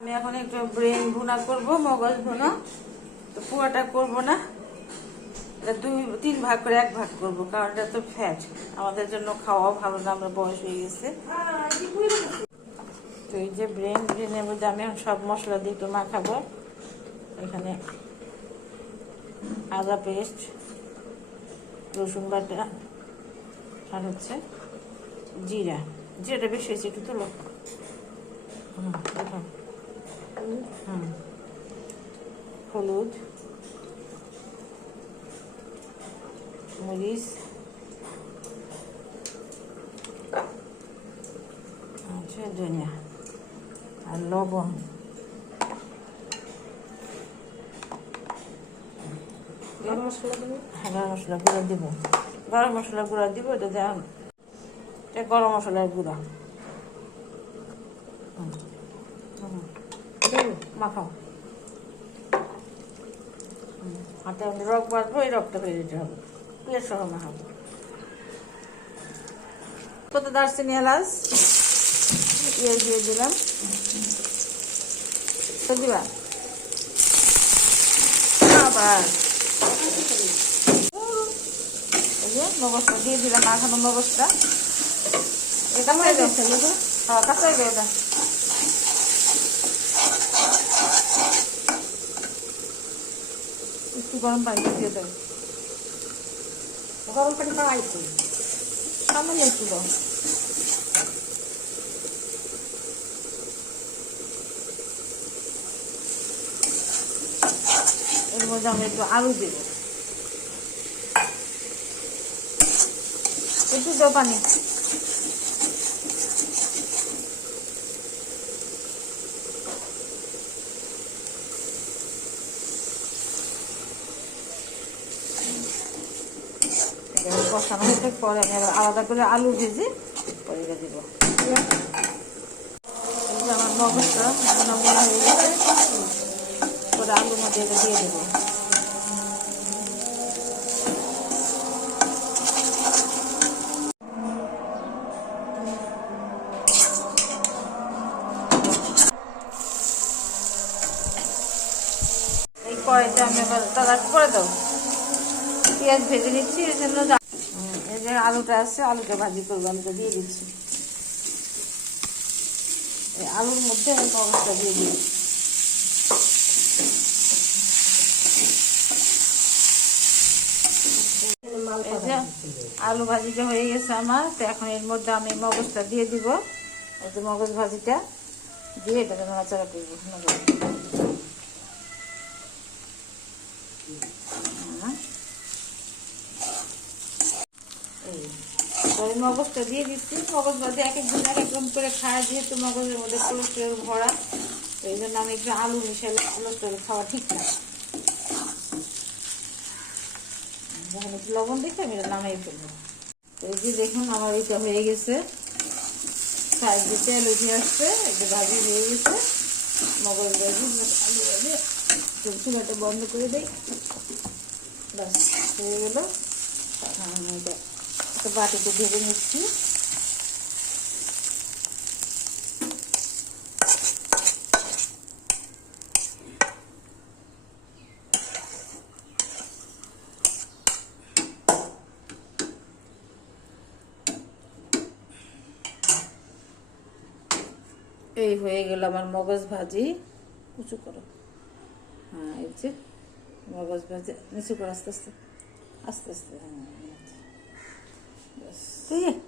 আমি এখন একটু ব্রেন ভুনা করব, মগজ ভুনা। তো পুরোটা করব না, এটা 2-3 ভাগ করে 1 ভাগ করব, কারণ এটা তো ফ্যাট, আমাদের জন্য খাওয়া ভালো না, আমরা বয়স হয়ে গেছে। তো এই যে ব্রেনের মধ্যে আমি এখন সব মশলা দিয়ে একটু মাখাবো। এখানে আদা পেস্ট, রসুন বাটা, আর হচ্ছে জিরাটা বেশি হয়েছে, একটু তুলো। হলুদ, মরিচ, ধনিয়া আর লবণ। গরম মশলা দেবো। হ্যাঁ, গরম মশলা গুঁড়া দিব। গরম মশলা গুঁড়া দিব, এটা দেন। এটা গরম মশলার গুঁড়া। মাখাও। হাতে রক বাঁধবো, এই রকটা হয়ে যেতে হবে, প্লেট সহ মাখাবো। কত দারচিনি, এলাচ, পেঁয়াজ দিয়ে দিলাম। দিবা আবার এই যে মগজটা দিয়ে দিলাম, মাখানো মগজটা। এটা কাঁচাই গো, এটা একটু গরম পানি দিয়ে দেবো। গরম পানি খাওয়াইছি, সামান্য একটু দাও। এর মধ্যে আমি একটু আলু দেব, একটু দাও পানি। কষানো হতে পরে আমি আবার আলাদা করে আলু ভেজে পরে দিব। এই যে আমার মগজটা বোনা বোনা হয়ে গেছে, পরে আলুর মধ্যে এটা দিয়ে দেবো। এই কড়াইটা আমি আবার তাড়া করে দাও, পেঁয়াজ ভেজে নিচ্ছি, এর জন্য এই যে আলুটা আছে, আলুটা ভাজি করবো, আলুটা দিয়ে দিচ্ছি। এই আলুর মধ্যে আমি মগজটা দিয়ে দিই। এই যে আলু ভাজিটা হয়ে গেছে আমার, তো এখন এর মধ্যে আমি মগজটা দিয়ে দিব। এই যে মগজ ভাজিটা দিয়ে এটাকে নাড়াচাড়া করবো। এই মগজটা দিয়ে দিচ্ছি। মগজ ভাজি এক একজন এক এক রকম করে খায়, যেহেতু মগজের মধ্যে কোলেস্টেরল ভরা, তো এই জন্য আমি একটু আলু মিশালে কোলেস্টেরল খাওয়া ঠিক না। যখন একটু লবণ দেখে আমি এটা নামাই ফেলবো। এই যে দেখুন আমার এটা হয়ে গেছে, সাইড দিয়ে তেল উঠে আসছে, এটা ভাজি হয়ে গেছে। মগজ ভাজি, আলু ভাজি, চুলাটা বন্ধ করে দিই, ব্যাস হয়ে গেল। আমি এটা একটা বাটিতে ঢেলে নিচ্ছি। এই হয়ে গেল আমার মগজ ভাজি। উঁচু করো, হ্যাঁ, এই যে মগজ ভাজি, নিচু করো আস্তে আস্তে আস্তে আস্তে, হ্যাঁ, ঠিক আছে।